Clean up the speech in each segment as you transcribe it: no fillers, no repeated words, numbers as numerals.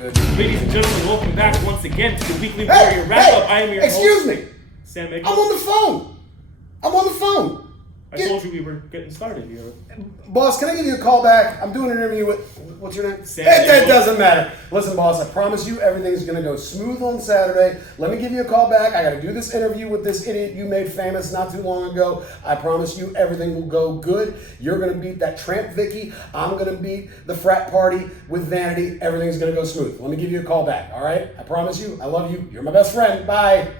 Good. Ladies and gentlemen, welcome back once again to the Weekly Warrior Wrap-Up. I am your excuse host, me. Sam Eggleston. I'm on the phone. I told you we were getting started here. Boss, can I give you a call back? I'm doing an interview with, what's your name? Sam It Eggleston. doesn't matter. Listen, boss, I promise you everything's going to go smooth on Saturday. Let me give you a call back. I got to do this interview with this idiot you made famous not too long ago. I promise you everything will go good. You're going to beat that tramp Vicky. I'm going to beat the frat party with Vanity. Everything's going to go smooth. Let me give you a call back, all right? I promise you. I love you. You're my best friend. Bye.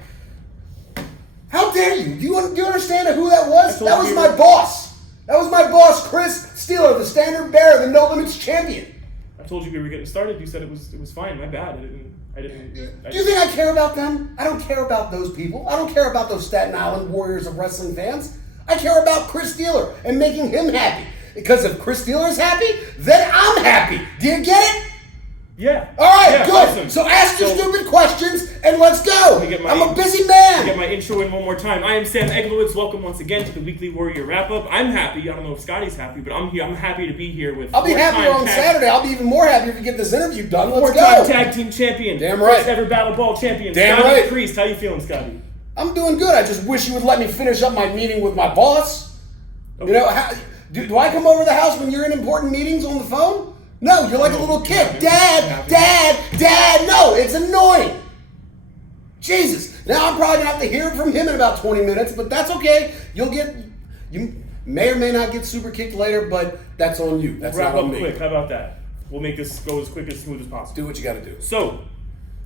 How dare you? Do you understand who that was? That was my boss. That was my boss, Chris Steeler, the standard bearer, the No Limits champion. I told you we were getting started. You said it was fine. My bad. I didn't. Do you think I care about them? I don't care about those people. I don't care about those Staten Island Warriors of wrestling fans. I care about Chris Steeler and making him happy. Because if Chris Steeler is happy, then I'm happy. Do you get it? Yeah. All right, yeah, good. Awesome. So ask your stupid questions and let's go. I'm a busy man. Get my intro in one more time. I am Sam Eggleston. Welcome once again to the Weekly Warrior Wrap-Up. I'm happy. I don't know if Scotty's happy, but I'm here. I'm happy to be here with. I'll be happier on Saturday. I'll be even more happier if you get this interview done. Let's Four-time go. tag team champion. Damn right. First ever Battle Ball champion. Damn Scotty right. Priest. How you feeling, Scotty? I'm doing good. I just wish you would let me finish up my meeting with my boss. Okay. You know, do I come over to the house when you're in important meetings on the phone? No, you're like a little kid. Dad. No, it's annoying. Jesus. Now I'm probably going to have to hear it from him in about 20 minutes, but that's okay. You may or may not get super kicked later, but that's on you. That's Wrap not up on me. quick. How about that? We'll make this go as quick as smooth as possible. Do what you got to do. So,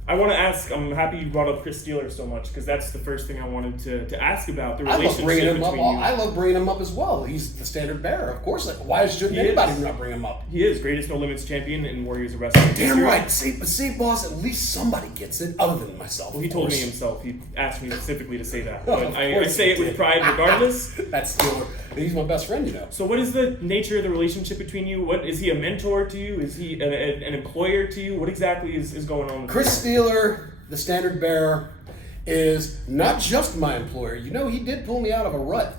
I want to ask, I'm happy you brought up Chris Steeler so much, because that's the first thing I wanted to ask about, the I relationship love bringing him up. between you. I love bringing him up as well. He's the standard bearer, of course. Why shouldn't anybody not bring him up? He is greatest No Limits champion in Warriors of Wrestling Damn history. right. See, boss, at least somebody gets it other than myself. Well, he told me himself. He asked me specifically to say that. Oh, But of I course say it he with did. pride regardless. That's Steeler. He's my best friend, you know. So what is the nature of the relationship between you? What is he a mentor to you? Is he an employer to you? What exactly is going on with Chris you? Steeler, the standard bearer, is not just my employer. You know, he did pull me out of a rut.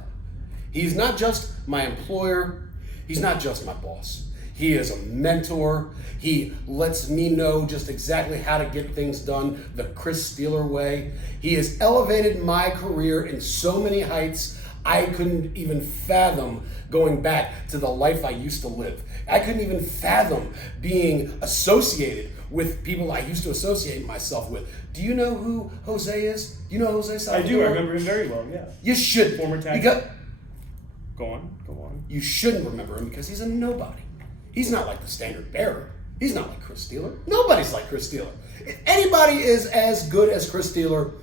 He's not just my employer. He's not just my boss. He is a mentor. He lets me know just exactly how to get things done the Chris Steeler way. He has elevated my career in so many heights I couldn't even fathom going back to the life I used to live. I couldn't even fathom being associated with people I used to associate myself with. Do you know who Jose is? Do you know Jose Salvador? I do. I remember him very well, yeah. You should. Former tag because Go on. You shouldn't remember him because he's a nobody. He's not like the standard bearer. He's not like Chris Steeler. Nobody's like Chris Steeler. If anybody is as good as Chris Steeler,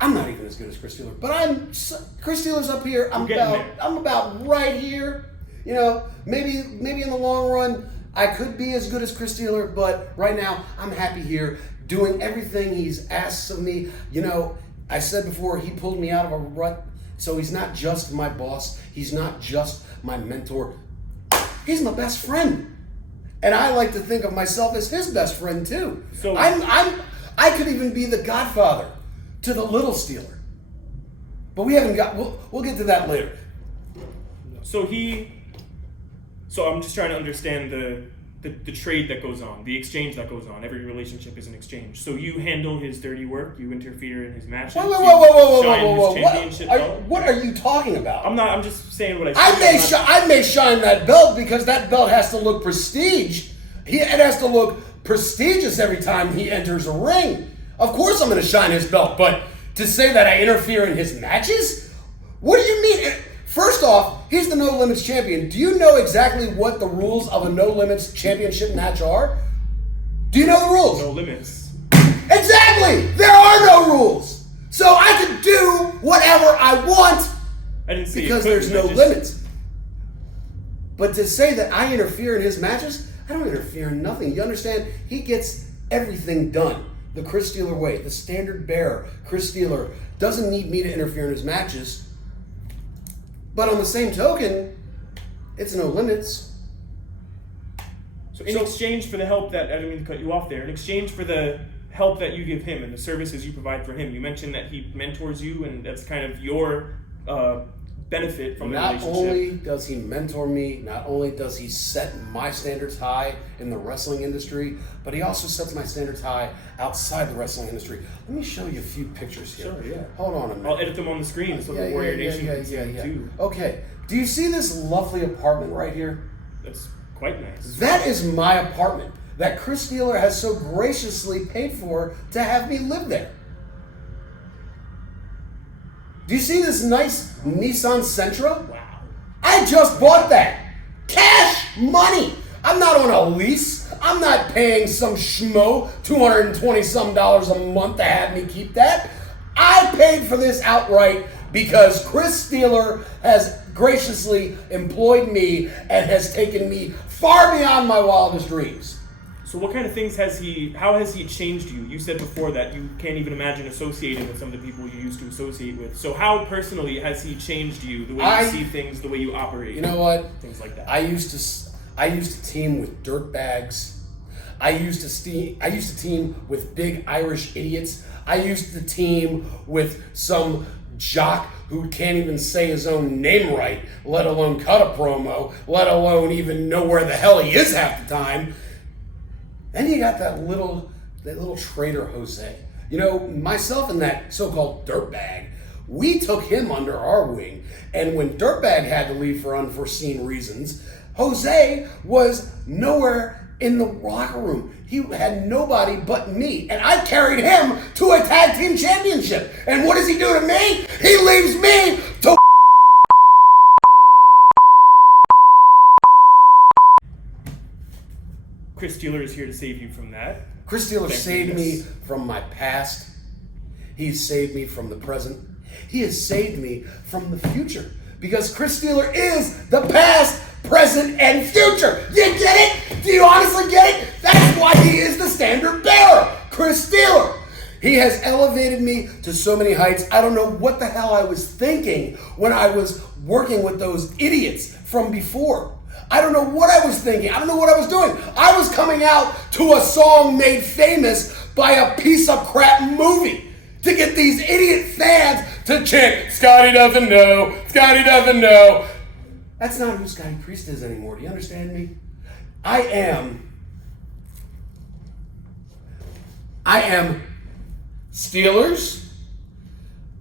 I'm not even as good as Chris Steeler, but Chris Steeler's up here. I'm about right here. You know, maybe in the long run I could be as good as Chris Steeler, but right now I'm happy here doing everything he's asked of me. You know, I said before, he pulled me out of a rut, so he's not just my boss. He's not just my mentor. He's my best friend, and I like to think of myself as his best friend too. So I could even be the godfather to the little Steeler, but we haven't got. We'll get to that later. So I'm just trying to understand the trade that goes on, the exchange that goes on. Every relationship is an exchange. So you handle his dirty work, you interfere in his matches. Whoa. What are you talking about? I'm just saying what I may shine that belt because that belt has to look prestige. It has to look prestigious every time he enters a ring. Of course I'm going to shine his belt, but to say that I interfere in his matches? What do you mean? First off, he's the No Limits champion. Do you know exactly what the rules of a No Limits championship match are? Do you know the rules? No limits. Exactly! There are no rules! So I can do whatever I want because there's no limits. But to say that I interfere in his matches, I don't interfere in nothing. You understand? He gets everything done the Chris Steeler way. The standard bearer, Chris Steeler, doesn't need me to interfere in his matches. But on the same token, it's No Limits. So in exchange for the help that, I didn't mean to cut you off there, in exchange for the help that you give him and the services you provide for him, you mentioned that he mentors you and that's kind of your benefit from the Not relationship. only does he mentor me, not only does he set my standards high in the wrestling industry, but he also sets my standards high outside the wrestling industry. Let me show you a few pictures here. Sure, yeah. Hold on a minute. I'll edit them on the screen so the Warrior Nation can see them too. Okay. Do you see this lovely apartment right here? That's quite nice. That is my apartment that Chris Steeler has so graciously paid for to have me live there. Do you see this nice Nissan Sentra? Wow. I just bought that. Cash money. I'm not on a lease. I'm not paying some schmo $220-some a month to have me keep that. I paid for this outright because Chris Steeler has graciously employed me and has taken me far beyond my wildest dreams. So what kind of things how has he changed you? You said before that you can't even imagine associating with some of the people you used to associate with. So how personally has he changed you, the way you see things, the way you operate? You know what? Things like that. I used to team with dirtbags. I used to team with big Irish idiots. I used to team with some jock who can't even say his own name right, let alone cut a promo, let alone even know where the hell he is half the time. Then you got that little traitor Jose. You know, myself and that so-called dirtbag, we took him under our wing. And when dirtbag had to leave for unforeseen reasons, Jose was nowhere in the locker room. He had nobody but me. And I carried him to a tag team championship. And what does he do to me? He leaves me to Chris Steeler is here to save you from that. Chris Steeler saved me from my past. He's saved me from the present. He has saved me from the future. Because Chris Steeler is the past, present, and future. You get it? Do you honestly get it? That's why he is the standard bearer. Chris Steeler. He has elevated me to so many heights. I don't know what the hell I was thinking when I was working with those idiots from before. I don't know what I was thinking. I don't know what I was doing. I was coming out to a song made famous by a piece of crap movie to get these idiot fans to chant, Scotty doesn't know, Scotty doesn't know. That's not who Scotty Priest is anymore. Do you understand me? I am Steelers,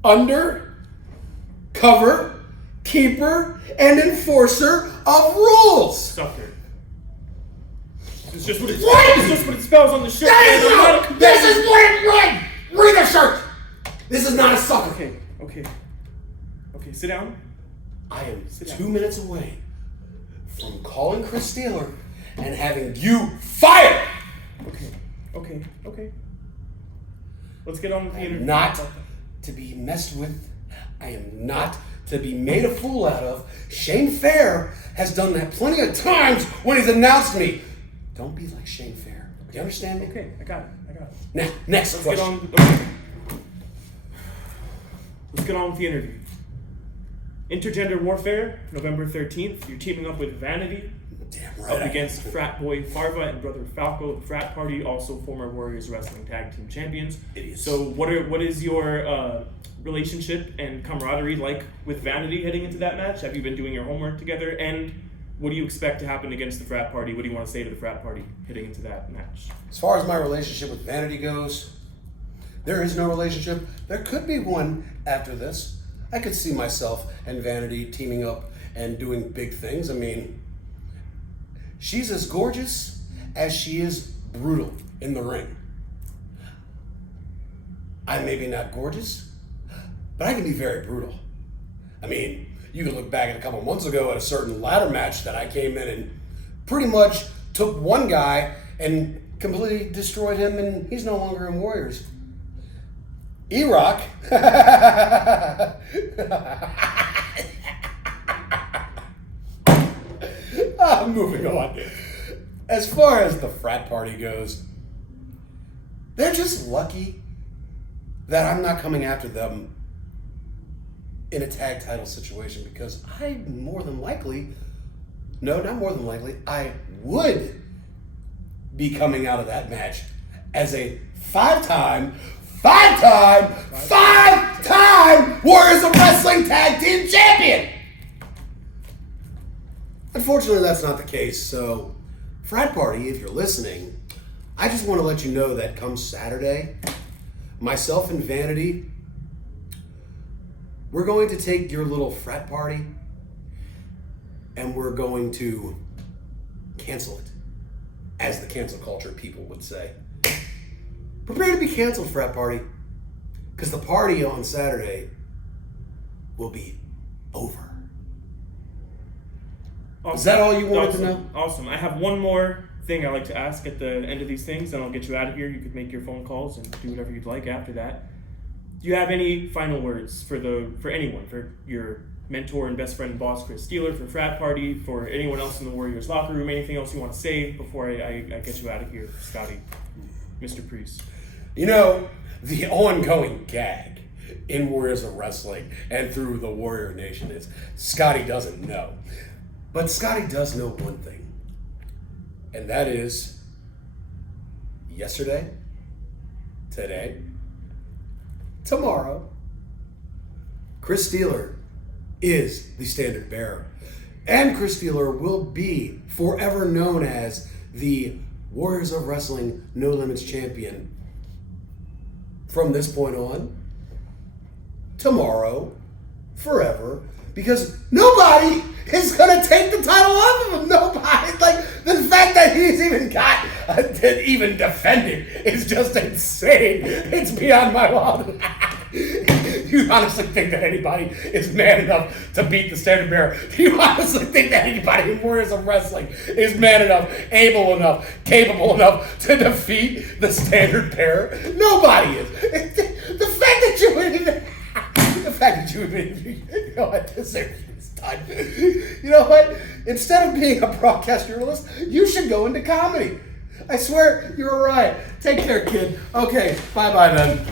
undercover, keeper, and enforcer of rules. Sucker. It's just what it spells on the shirt. This is what it read. Read the shirt. This is not a sucker. Okay. Sit down. I am 2 minutes away from calling Chris Steeler and having you fired. Okay. Let's get on with the interview. Not to be messed with. I am not to be made a fool out of. Shane Fair has done that plenty of times when he's announced me. Don't be like Shane Fair. Do you understand me? Okay, I got it. Now, next question. Let's get on with the interview. Intergender Warfare, November 13th. You're teaming up with Vanity. Damn right. Up against Frat Boy Farva and Brother Falco, the Frat Party, also former Warriors Wrestling Tag Team Champions. Idiots. So what is your relationship and camaraderie like with Vanity heading into that match? Have you been doing your homework together? And what do you expect to happen against the Frat Party? What do you want to say to the Frat Party heading into that match? As far as my relationship with Vanity goes, there is no relationship. There could be one after this. I could see myself and Vanity teaming up and doing big things. I mean, she's as gorgeous as she is brutal in the ring. I'm maybe not gorgeous, but I can be very brutal. I mean, you can look back at a couple months ago at a certain ladder match that I came in and pretty much took one guy and completely destroyed him, and he's no longer in Warriors. E-Rock. Moving on. As far as the Frat Party goes, they're just lucky that I'm not coming after them in a tag title situation, because I I would be coming out of that match as a five-time Warriors of Wrestling Tag Team Champion. Unfortunately, that's not the case. So, Frat Party, if you're listening, I just want to let you know that come Saturday, myself and Vanity, we're going to take your little frat party and we're going to cancel it, as the cancel culture people would say. Prepare to be canceled, Frat Party, because the party on Saturday will be over. Awesome. Is that all you wanted to know? Awesome. I have one more thing I like to ask at the end of these things, and I'll get you out of here. You could make your phone calls and do whatever you'd like after that. Do you have any final words for anyone, for your mentor and best friend and boss, Chris Steeler, for Frat Party, for anyone else in the Warriors locker room? Anything else you want to say before I get you out of here, Scotty, Mr. Priest? You know, the ongoing gag in Warriors of Wrestling and through the Warrior Nation is Scotty doesn't know. But Scotty does know one thing, and that is yesterday, today, tomorrow, Chris Steeler is the standard bearer. And Chris Steeler will be forever known as the Warriors of Wrestling No Limits champion from this point on, tomorrow, forever, because nobody is going to take the title off of him. Nobody. Like, the fact that he's even got to even defend it is just insane. It's beyond my wildest. Do you honestly think that anybody is man enough to beat the standard bearer? Do you honestly think that anybody in Warriors of Wrestling is man enough, able enough, capable enough to defeat the standard bearer? Nobody is. The fact that you would even... you know what, this is done. You know what? Instead of being a broadcast journalist, you should go into comedy. I swear, you're right. Take care, kid. Okay, bye-bye then.